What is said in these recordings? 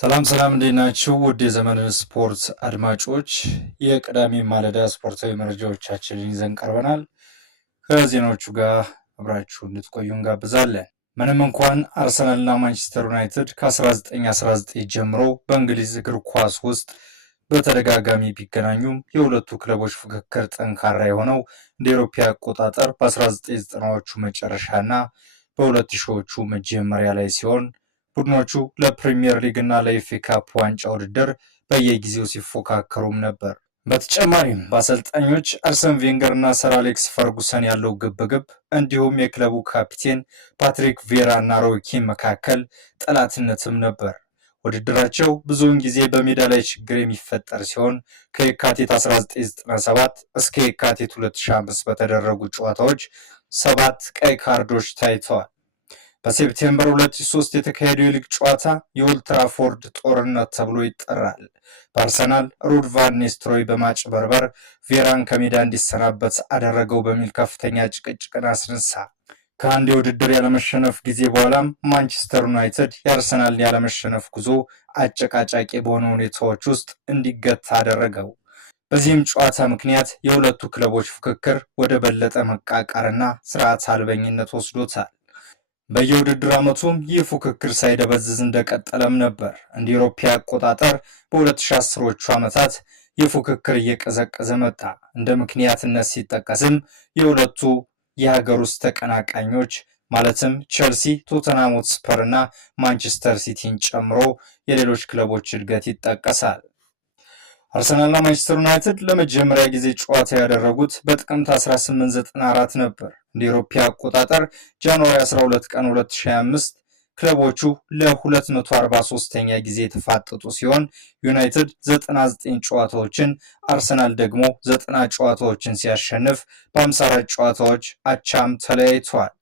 ሰላም እንዴት ናችሁ? ውድ የዘመን ስፖርት አድማጮች የቅዳሜ ማለዳ ስፖርታዊ መረጃዎቻችንን ይዘን ቀርበናል። ከዜናዎቹ ጋር አብራችሁ እንድትቆዩ እንጋብዛለን። ምንም እንኳን አርሰናልና ማንቸስተር ዩናይትድ ከ1919 ጀምሮ በእንግሊዝ እግር ኳስ ውስጥ በተደጋጋሚ ቢገናኙም የሁለቱ ክለቦች ፍክክር ጠንካራ የሆነው እንደ አውሮፓ አቆጣጠር በ1990ዎቹ መጨረሻና በ2000ዎቹ መጀመሪያ ላይ ሲሆን ቡድኖቹ ለፕሪሚየር ሊግ እና ለኤፍኤ ካፕ ዋንጫ ውድድር በየጊዜው ሲፎካከሩም ነበር። በተጨማሪም በአሰልጣኞች አርሰን ቬንገር እና ሰር አሌክስ ፈርጉሰን ያለው ግብግብ እንዲሁም የክለቡ ካፒቴን ፓትሪክ ቪዬራ እና ሮይ ኪን መካከል ጠላትነትም ነበር። ውድድራቸው ብዙውን ጊዜ በሜዳ ላይ ችግር የሚፈጠር ሲሆን ከየካቲት 1997 እስከ የካቲት 2005 በተደረጉ ጨዋታዎች 7 ቀይ ካርዶች ታይተዋል። በሴፕቴምበር 2003 የተካሄደው የሊግ ጨዋታ የኦልድ ትራፎርድ ጦርነት ተብሎ ይጠራል። በአርሰናል ሩድ ቫን ኒስተልሮይ በማጭበርበር ቪዬራን ከሜዳ እንዲሰናበት አደረገው በሚል ከፍተኛ ጭቅጭቅን አስነሳ። ከአንድ የውድድር ያለመሸነፍ ጊዜ በኋላም ማንቸስተር ዩናይትድ የአርሰናልን ያለመሸነፍ ጉዞ አጨቃጫቂ በሆኑ ሁኔታዎች ውስጥ እንዲገታ አደረገው። በዚህም ጨዋታ ምክንያት የሁለቱ ክለቦች ፍክክር ወደ በለጠ መቃቃርና ስርዓት አልበኝነት ወስዶታል። በየውድድር ዓመቱም ይህ ፉክክር ሳይደበዝዝ እንደቀጠለም ነበር። እንደ አውሮፓ አቆጣጠር በ2010ዎቹ ዓመታት ይህ ፉክክር እየቀዘቀዘ መጣ። እንደ ምክንያትነት ሲጠቀስም የሁለቱ የሀገር ውስጥ ተቀናቃኞች ማለትም ቼልሲ፣ ቶተንሃም ሆትስፐር እና ማንቸስተር ሲቲን ጨምሮ የሌሎች ክለቦች እድገት ይጠቀሳል። አርሰናልና ማንቸስተር ዩናይትድ ለመጀመሪያ ጊዜ ጨዋታ ያደረጉት በጥቅምት 1894 ነበር። እንደ አውሮፓ አቆጣጠር ጃንዋሪ 12 ቀን 2025 ክለቦቹ ለ243ኛ ጊዜ የተፋጠጡ ሲሆን ዩናይትድ 99 ጨዋታዎችን፣ አርሰናል ደግሞ 90 ጨዋታዎችን ሲያሸንፍ በ54 ጨዋታዎች አቻም ተለያይተዋል።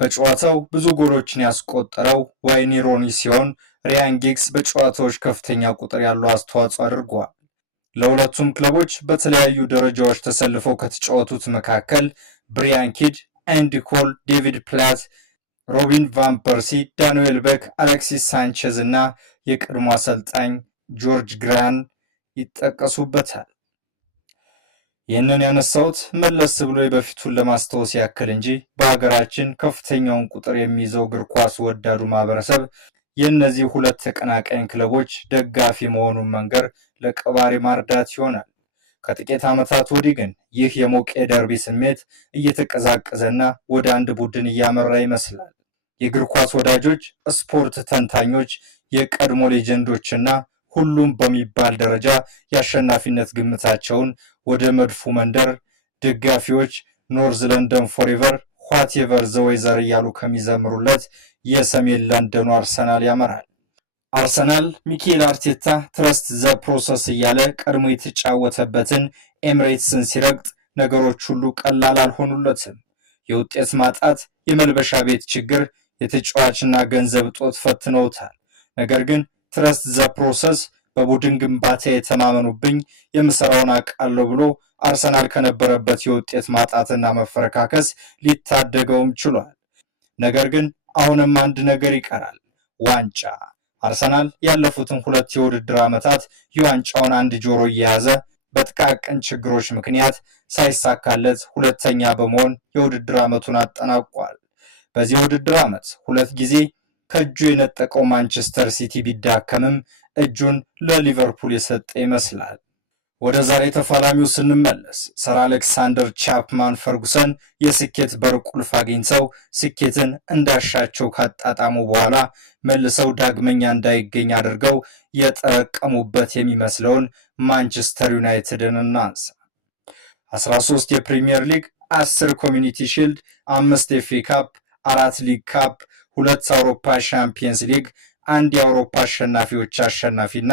በጨዋታው ብዙ ጎሎችን ያስቆጠረው ዋይኒ ሮኒ ሲሆን ሪያን ጊግስ በጨዋታዎች ከፍተኛ ቁጥር ያለው አስተዋጽኦ አድርጓል። ለሁለቱም ክለቦች በተለያዩ ደረጃዎች ተሰልፈው ከተጫወቱት መካከል ብሪያን ኪድ፣ አንዲ ኮል፣ ዴቪድ ፕላት፣ ሮቢን ቫን ፐርሲ፣ ዳንኤል ቤክ፣ አሌክሲስ ሳንቼዝ እና የቀድሞ አሰልጣኝ ጆርጅ ግራን ይጠቀሱበታል። ይህንን ያነሳሁት መለስ ብሎ የበፊቱን ለማስታወስ ያክል እንጂ በሀገራችን ከፍተኛውን ቁጥር የሚይዘው እግር ኳስ ወዳዱ ማህበረሰብ የእነዚህ ሁለት ተቀናቃኝ ክለቦች ደጋፊ መሆኑን መንገር ለቀባሪ ማርዳት ይሆናል። ከጥቂት ዓመታት ወዲህ ግን ይህ የሞቀ ደርቢ ስሜት እየተቀዛቀዘና ወደ አንድ ቡድን እያመራ ይመስላል። የእግር ኳስ ወዳጆች፣ ስፖርት ተንታኞች፣ የቀድሞ ሌጀንዶችና ሁሉም በሚባል ደረጃ የአሸናፊነት ግምታቸውን ወደ መድፉ መንደር ደጋፊዎች ኖርዝ ለንደን ፎሬቨር ዋቴቨር ዘ ዌዘር እያሉ ከሚዘምሩለት የሰሜን ለንደኑ አርሰናል ያመራል። አርሰናል ሚኬል አርቴታ ትረስት ዘ ፕሮሰስ እያለ ቀድሞ የተጫወተበትን ኤምሬትስን ሲረግጥ ነገሮች ሁሉ ቀላል አልሆኑለትም። የውጤት ማጣት፣ የመልበሻ ቤት ችግር፣ የተጫዋችና ገንዘብ እጦት ፈትነውታል። ነገር ግን ትረስት ዘ ፕሮሰስ፣ በቡድን ግንባታ የተማመኑብኝ፣ የምሰራውን አውቃለሁ ብሎ አርሰናል ከነበረበት የውጤት ማጣትና መፈረካከስ ሊታደገውም ችሏል። ነገር ግን አሁንም አንድ ነገር ይቀራል፣ ዋንጫ። አርሰናል ያለፉትን 2 የውድድር ዓመታት የዋንጫውን አንድ ጆሮ እየያዘ በጥቃቅን ችግሮች ምክንያት ሳይሳካለት ሁለተኛ በመሆን የውድድር ዓመቱን አጠናቋል። በዚህ የውድድር ዓመት 2 ጊዜ ከእጁ የነጠቀው ማንቸስተር ሲቲ ቢዳከምም እጁን ለሊቨርፑል የሰጠ ይመስላል። ወደ ዛሬ ተፋላሚው ስንመለስ ሰር አሌክሳንደር ቻፕማን ፈርጉሰን የስኬት በር ቁልፍ አግኝተው ስኬትን እንዳሻቸው ካጣጣሙ በኋላ መልሰው ዳግመኛ እንዳይገኝ አድርገው የጠረቀሙበት የሚመስለውን ማንቸስተር ዩናይትድን እናንሳ። 13 የፕሪሚየር ሊግ፣ 10 ኮሚኒቲ ሺልድ፣ 5 ኤፍኤ ካፕ፣ 4 ሊግ ካፕ፣ 2 አውሮፓ ሻምፒየንስ ሊግ፣ 1 የአውሮፓ አሸናፊዎች አሸናፊና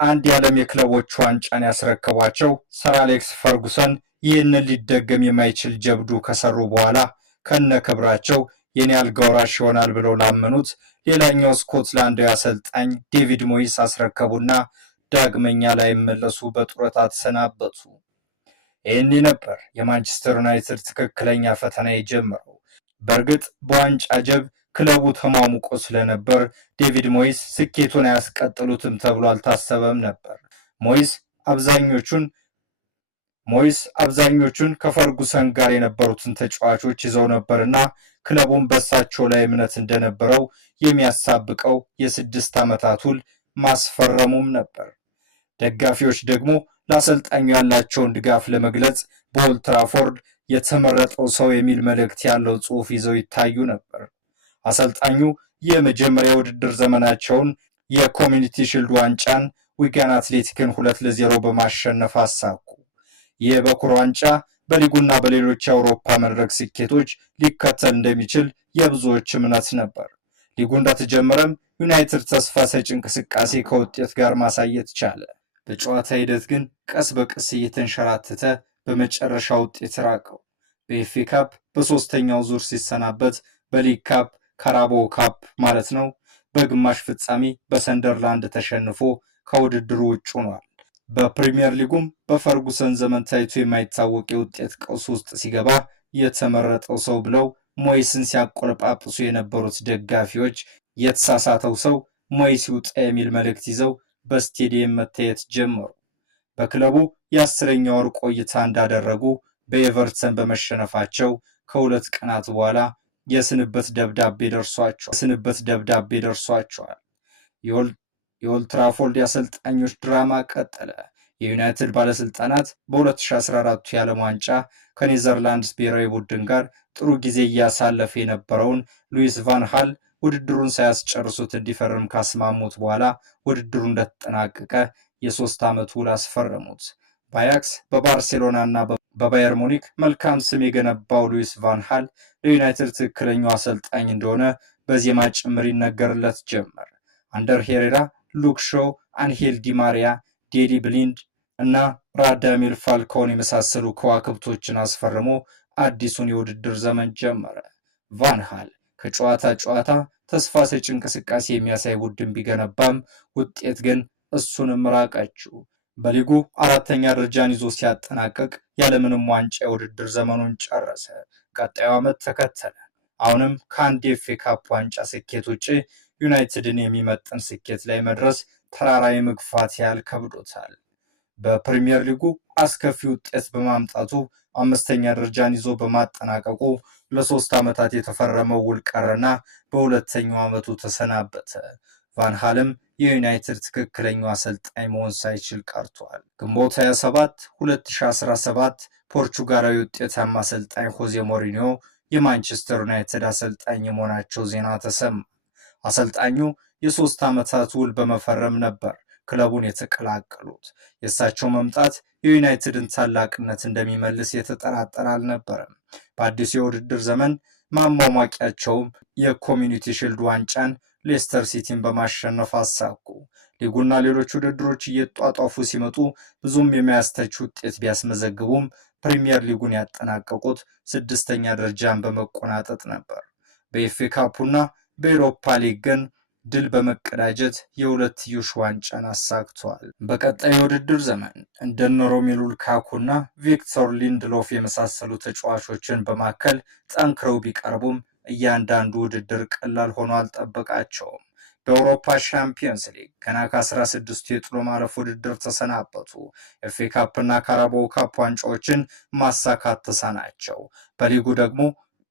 1 የዓለም የክለቦች ዋንጫን ያስረከቧቸው ሰር አሌክስ ፈርጉሰን ይህንን ሊደገም የማይችል ጀብዱ ከሰሩ በኋላ ከነ ክብራቸው የኔ አልጋ ወራሽ ይሆናል ብለው ላመኑት ሌላኛው ስኮትላንዳዊ አሰልጣኝ ዴቪድ ሞይስ አስረከቡና ዳግመኛ ላይመለሱ በጡረታ ተሰናበቱ። ይህኔ ነበር የማንቸስተር ዩናይትድ ትክክለኛ ፈተና የጀመረው። በእርግጥ በዋንጫ ጀብ ክለቡ ተሟሙቆ ስለነበር ዴቪድ ሞይስ ስኬቱን አያስቀጥሉትም ተብሎ አልታሰበም ነበር። ሞይስ አብዛኞቹን ከፈርጉሰን ጋር የነበሩትን ተጫዋቾች ይዘው ነበርና ክለቡን በሳቸው ላይ እምነት እንደነበረው የሚያሳብቀው የ6 ዓመታት ውል ማስፈረሙም ነበር። ደጋፊዎች ደግሞ ለአሰልጣኙ ያላቸውን ድጋፍ ለመግለጽ በኦልድ ትራፎርድ የተመረጠው ሰው የሚል መልእክት ያለው ጽሑፍ ይዘው ይታዩ ነበር። አሰልጣኙ የመጀመሪያ የውድድር ዘመናቸውን የኮሚኒቲ ሺልድ ዋንጫን ዊጋን አትሌቲክን 2-0 በማሸነፍ አሳኩ። የበኩር ዋንጫ በሊጉና በሌሎች የአውሮፓ መድረክ ስኬቶች ሊከተል እንደሚችል የብዙዎች እምነት ነበር። ሊጉ እንደተጀመረም ዩናይትድ ተስፋ ሰጪ እንቅስቃሴ ከውጤት ጋር ማሳየት ቻለ። በጨዋታ ሂደት ግን ቀስ በቀስ እየተንሸራተተ በመጨረሻ ውጤት ራቀው። በኤፍኤ ካፕ በሶስተኛው ዙር ሲሰናበት በሊግ ካፕ ካራቦ ካፕ ማለት ነው በግማሽ ፍጻሜ በሰንደርላንድ ተሸንፎ ከውድድሩ ውጭ ሆኗል። በፕሪሚየር ሊጉም በፈርጉሰን ዘመን ታይቶ የማይታወቅ የውጤት ቀውስ ውስጥ ሲገባ የተመረጠው ሰው ብለው ሞይስን ሲያቆለጳጵሱ የነበሩት ደጋፊዎች የተሳሳተው ሰው ሞይስ ይውጣ የሚል መልእክት ይዘው በስቴዲየም መታየት ጀመሩ። በክለቡ የ10ኛ ወር ቆይታ እንዳደረጉ በኤቨርተን በመሸነፋቸው ከ2 ቀናት በኋላ የስንበት ደብዳቤ ደርሷቸዋል። የኦልድ ትራፎርድ የአሰልጣኞች ድራማ ቀጠለ። የዩናይትድ ባለስልጣናት በ2014 የዓለም ዋንጫ ከኔዘርላንድስ ብሔራዊ ቡድን ጋር ጥሩ ጊዜ እያሳለፈ የነበረውን ሉዊስ ቫን ሃል ውድድሩን ሳያስጨርሱት እንዲፈርም ካስማሙት በኋላ ውድድሩ እንደተጠናቀቀ የ3 ዓመት ውል አስፈረሙት። በአያክስ በባርሴሎና እና በባየር ሙኒክ መልካም ስም የገነባው ሉዊስ ቫን ሃል ለዩናይትድ ትክክለኛው አሰልጣኝ እንደሆነ በዜማ ጭምር ይነገርለት ጀመር። አንደር ሄሬራ፣ ሉክ ሾው፣ አንሄል ዲማሪያ፣ ዴዲ ብሊንድ እና ራዳሚል ፋልኮን የመሳሰሉ ከዋክብቶችን አስፈርሞ አዲሱን የውድድር ዘመን ጀመረ። ቫን ሃል ከጨዋታ ተስፋ ሰጪ እንቅስቃሴ የሚያሳይ ቡድን ቢገነባም ውጤት ግን እሱንም ራቀችው። በሊጉ 4ኛ ደረጃን ይዞ ሲያጠናቀቅ ያለምንም ዋንጫ የውድድር ዘመኑን ጨረሰ። ቀጣዩ ዓመት ተከተለ። አሁንም ከአንድ የኤፍኤ ካፕ ዋንጫ ስኬት ውጭ ዩናይትድን የሚመጥን ስኬት ላይ መድረስ ተራራ የመግፋት ያህል ከብዶታል። በፕሪሚየር ሊጉ አስከፊ ውጤት በማምጣቱ 5ኛ ደረጃን ይዞ በማጠናቀቁ ለ3 ዓመታት የተፈረመው ውል ቀረና በሁለተኛው ዓመቱ ተሰናበተ። ቫን ሃልም የዩናይትድ ትክክለኛው አሰልጣኝ መሆን ሳይችል ቀርቷል። ግንቦት 27 2017 ፖርቹጋላዊ ውጤታማ አሰልጣኝ ሆዜ ሞሪኒዮ የማንቸስተር ዩናይትድ አሰልጣኝ የመሆናቸው ዜና ተሰማ። አሰልጣኙ የ3 ዓመታት ውል በመፈረም ነበር ክለቡን የተቀላቀሉት። የእሳቸው መምጣት የዩናይትድን ታላቅነት እንደሚመልስ የተጠራጠረ አልነበረም። በአዲሱ የውድድር ዘመን ማሟሟቂያቸውም የኮሚኒቲ ሺልድ ዋንጫን ሌስተር ሲቲን በማሸነፍ አሳኩ። ሊጉና ሌሎች ውድድሮች እየጧጧፉ ሲመጡ ብዙም የሚያስተች ውጤት ቢያስመዘግቡም ፕሪሚየር ሊጉን ያጠናቀቁት 6ኛ ደረጃን በመቆናጠጥ ነበር። በኤፍኤ ካፑና በኤሮፓ ሊግ ግን ድል በመቀዳጀት የሁለትዮሽ ዋንጫን አሳክቷል። በቀጣይ የውድድር ዘመን እንደነ ሮሜሉ ሉካኩና ቪክቶር ሊንድሎፍ የመሳሰሉ ተጫዋቾችን በማከል ጠንክረው ቢቀርቡም እያንዳንዱ ውድድር ቀላል ሆኖ አልጠበቃቸውም። በአውሮፓ ሻምፒየንስ ሊግ ገና ከ16ቱ የጥሎ ማለፍ ውድድር ተሰናበቱ። ኤፍኤ ካፕና ካራባኦ ካፕ ዋንጫዎችን ማሳካት ተሳናቸው። በሊጉ ደግሞ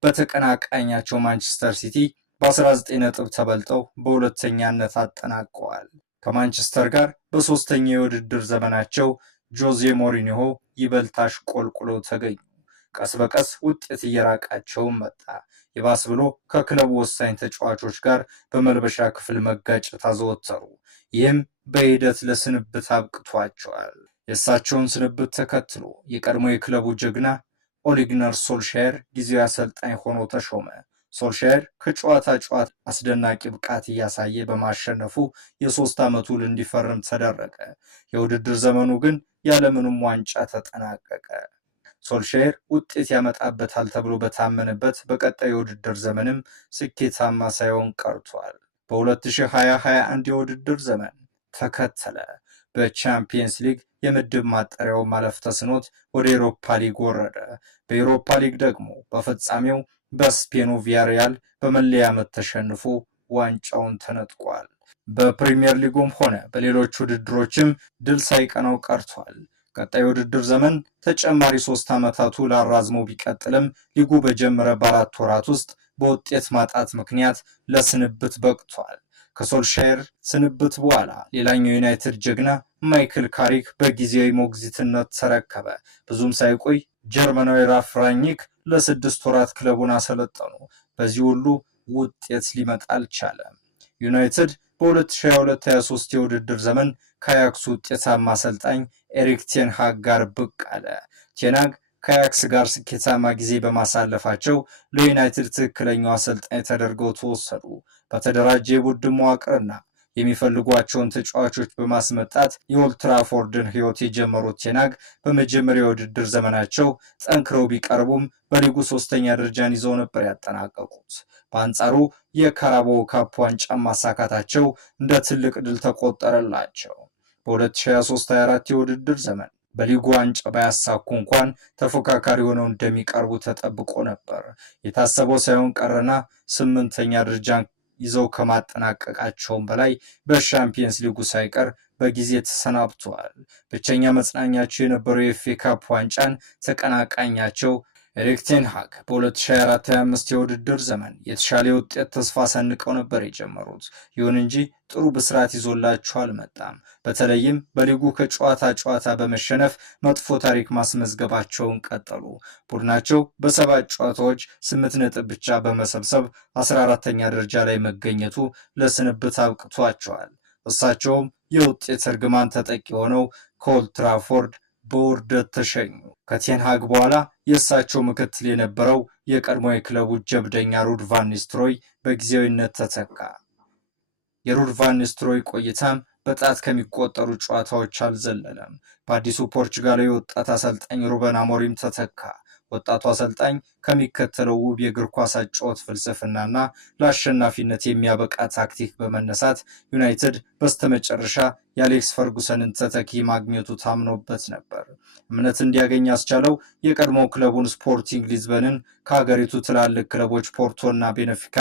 በተቀናቃኛቸው ማንቸስተር ሲቲ በ19 ነጥብ ተበልጠው በሁለተኛነት አጠናቀዋል። ከማንቸስተር ጋር በ3ኛ የውድድር ዘመናቸው ጆዜ ሞሪኒሆ ይበልጥ አሽቆልቁለው ተገኙ። ቀስ በቀስ ውጤት እየራቃቸውም መጣ። ይባስ ብሎ ከክለቡ ወሳኝ ተጫዋቾች ጋር በመልበሻ ክፍል መጋጨት አዘወተሩ። ይህም በሂደት ለስንብት አብቅቷቸዋል። የእሳቸውን ስንብት ተከትሎ የቀድሞ የክለቡ ጀግና ኦሌ ጉናር ሶልሻየር ጊዜያዊ አሰልጣኝ ሆኖ ተሾመ። ሶልሻየር ከጨዋታ አስደናቂ ብቃት እያሳየ በማሸነፉ የ3 ዓመት ውል እንዲፈርም ተደረገ። የውድድር ዘመኑ ግን ያለምንም ዋንጫ ተጠናቀቀ። ሶልሻየር ውጤት ያመጣበታል ተብሎ በታመነበት በቀጣዩ የውድድር ዘመንም ስኬታማ ሳይሆን ቀርቷል። በ2020-21 የውድድር ዘመን ተከተለ። በቻምፒየንስ ሊግ የምድብ ማጣሪያው ማለፍ ተስኖት ወደ ኤሮፓ ሊግ ወረደ። በኤሮፓ ሊግ ደግሞ በፍጻሜው በስፔኑ ቪያሪያል በመለያ ምት ተሸንፎ ዋንጫውን ተነጥቋል። በፕሪሚየር ሊጉም ሆነ በሌሎች ውድድሮችም ድል ሳይቀናው ቀርቷል። ቀጣይ ውድድር ዘመን ተጨማሪ 3 ዓመታቱ ላራዝመው ቢቀጥልም ሊጉ በጀመረ በ4 ወራት ውስጥ በውጤት ማጣት ምክንያት ለስንብት በቅቷል። ከሶልሻየር ስንብት በኋላ ሌላኛው ዩናይትድ ጀግና ማይክል ካሪክ በጊዜያዊ ሞግዚትነት ተረከበ። ብዙም ሳይቆይ ጀርመናዊ ራልፍ ራኒክ ለ6 ወራት ክለቡን አሰለጠኑ። በዚህ ሁሉ ውጤት ሊመጣ አልቻለም። ዩናይትድ በ2022-23 የውድድር ዘመን ከአያክሱ ውጤታማ አሰልጣኝ ኤሪክ ቴን ሃግ ጋር ብቅ አለ። ቴን ሃግ ከአያክስ ጋር ስኬታማ ጊዜ በማሳለፋቸው ለዩናይትድ ትክክለኛው አሰልጣኝ ተደርገው ተወሰዱ። በተደራጀ የቡድን መዋቅርና የሚፈልጓቸውን ተጫዋቾች በማስመጣት የኦልድ ትራፎርድን ሕይወት የጀመሩት ቴን ሃግ በመጀመሪያው የውድድር ዘመናቸው ጠንክረው ቢቀርቡም በሊጉ 3ኛ ደረጃን ይዘው ነበር ያጠናቀቁት። በአንጻሩ የካራባኦ ካፕ ዋንጫ ማሳካታቸው እንደ ትልቅ ድል ተቆጠረላቸው። በ2023-24 የውድድር ዘመን በሊጉ ዋንጫ ባያሳኩ እንኳን ተፎካካሪ ሆነው እንደሚቀርቡ ተጠብቆ ነበር። የታሰበው ሳይሆን ቀረና 8ኛ ደረጃን ይዘው ከማጠናቀቃቸውም በላይ በሻምፒየንስ ሊጉ ሳይቀር በጊዜ ተሰናብተዋል። ብቸኛ መጽናኛቸው የነበረው የኤፍኤ ካፕ ዋንጫን ተቀናቃኛቸው ኤሪክ ቴን ሃግ በ2024-25 የውድድር ዘመን የተሻለ ውጤት ተስፋ ሰንቀው ነበር የጀመሩት። ይሁን እንጂ ጥሩ ብስራት ይዞላቸው አልመጣም። በተለይም በሊጉ ከጨዋታ በመሸነፍ መጥፎ ታሪክ ማስመዝገባቸውን ቀጠሉ። ቡድናቸው በ7 ጨዋታዎች 8 ነጥብ ብቻ በመሰብሰብ 14ኛ ደረጃ ላይ መገኘቱ ለስንብት አብቅቷቸዋል። እሳቸውም የውጤት እርግማን ተጠቂ ሆነው ከኦልድ ትራፎርድ በውርደት ተሸኙ። ከቴን ሃግ በኋላ የእሳቸው ምክትል የነበረው የቀድሞ የክለቡ ጀብደኛ ሩድ ቫን ኒስትሮይ በጊዜያዊነት ተተካ። የሩድ ቫን ኒስትሮይ ቆይታም በጣት ከሚቆጠሩ ጨዋታዎች አልዘለለም። በአዲሱ ፖርቹጋላዊ ወጣት አሰልጣኝ ሩበን አሞሪም ተተካ። ወጣቱ አሰልጣኝ ከሚከተለው ውብ የእግር ኳስ አጨዋወት ፍልስፍናና ለአሸናፊነት የሚያበቃ ታክቲክ በመነሳት ዩናይትድ በስተመጨረሻ የአሌክስ ፈርጉሰንን ተተኪ ማግኘቱ ታምኖበት ነበር። እምነት እንዲያገኝ ያስቻለው የቀድሞው ክለቡን ስፖርቲንግ ሊዝበንን ከሀገሪቱ ትላልቅ ክለቦች ፖርቶና ቤኔፊካ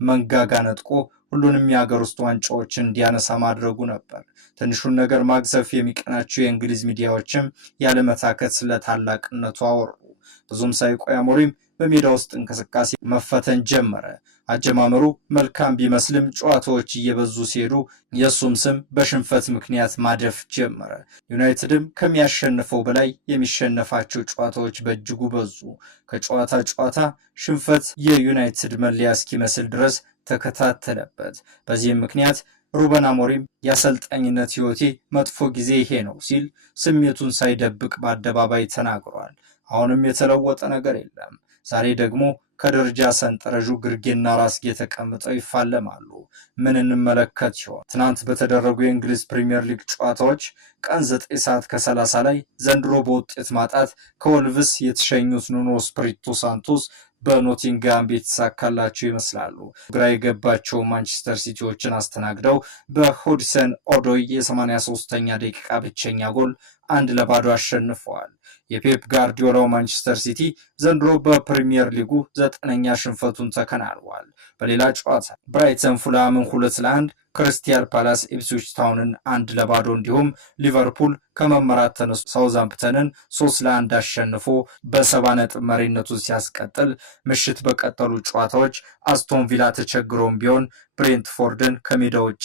መንጋጋ ነጥቆ ሁሉንም የሀገር ውስጥ ዋንጫዎችን እንዲያነሳ ማድረጉ ነበር። ትንሹን ነገር ማግዘፍ የሚቀናቸው የእንግሊዝ ሚዲያዎችም ያለመታከት ስለ ታላቅነቱ አወሩ። ብዙም ሳይቆይ አሞሪም በሜዳ ውስጥ እንቅስቃሴ መፈተን ጀመረ። አጀማመሩ መልካም ቢመስልም ጨዋታዎች እየበዙ ሲሄዱ የእሱም ስም በሽንፈት ምክንያት ማደፍ ጀመረ። ዩናይትድም ከሚያሸንፈው በላይ የሚሸነፋቸው ጨዋታዎች በእጅጉ በዙ። ከጨዋታ ሽንፈት የዩናይትድ መለያ እስኪመስል ድረስ ተከታተለበት። በዚህም ምክንያት ሩበን አሞሪም የአሰልጣኝነት ሕይወቴ መጥፎ ጊዜ ይሄ ነው ሲል ስሜቱን ሳይደብቅ በአደባባይ ተናግሯል። አሁንም የተለወጠ ነገር የለም። ዛሬ ደግሞ ከደረጃ ሰንጠረዡ ግርጌና ራስጌ ተቀምጠው ይፋለማሉ። ምን እንመለከት ይሆን? ትናንት በተደረጉ የእንግሊዝ ፕሪሚየር ሊግ ጨዋታዎች ቀን 9 ሰዓት ከ30 ላይ ዘንድሮ በውጤት ማጣት ከወልቭስ የተሸኙት ኑኖ ስፒሪቶ ሳንቶስ በኖቲንጋም ቤት ተሳካላቸው ይመስላሉ። ግራ የገባቸው ማንቸስተር ሲቲዎችን አስተናግደው በሆድሰን ኦዶይ የ83ኛ ደቂቃ ብቸኛ ጎል 1-0 አሸንፈዋል። የፔፕ ጋርዲዮላው ማንቸስተር ሲቲ ዘንድሮ በፕሪሚየር ሊጉ 9ኛ ሽንፈቱን ተከናንቧል። በሌላ ጨዋታ ብራይተን ፉልሃምን 2-1፣ ክሪስታል ፓላስ ኢፕስዊች ታውንን 1-0 እንዲሁም ሊቨርፑል ከመመራት ተነስቶ ሳውዛምፕተንን 3-1 አሸንፎ በ70 ነጥብ መሪነቱን ሲያስቀጥል፣ ምሽት በቀጠሉ ጨዋታዎች አስቶን ቪላ ተቸግሮም ቢሆን ብሬንትፎርድን ከሜዳ ውጭ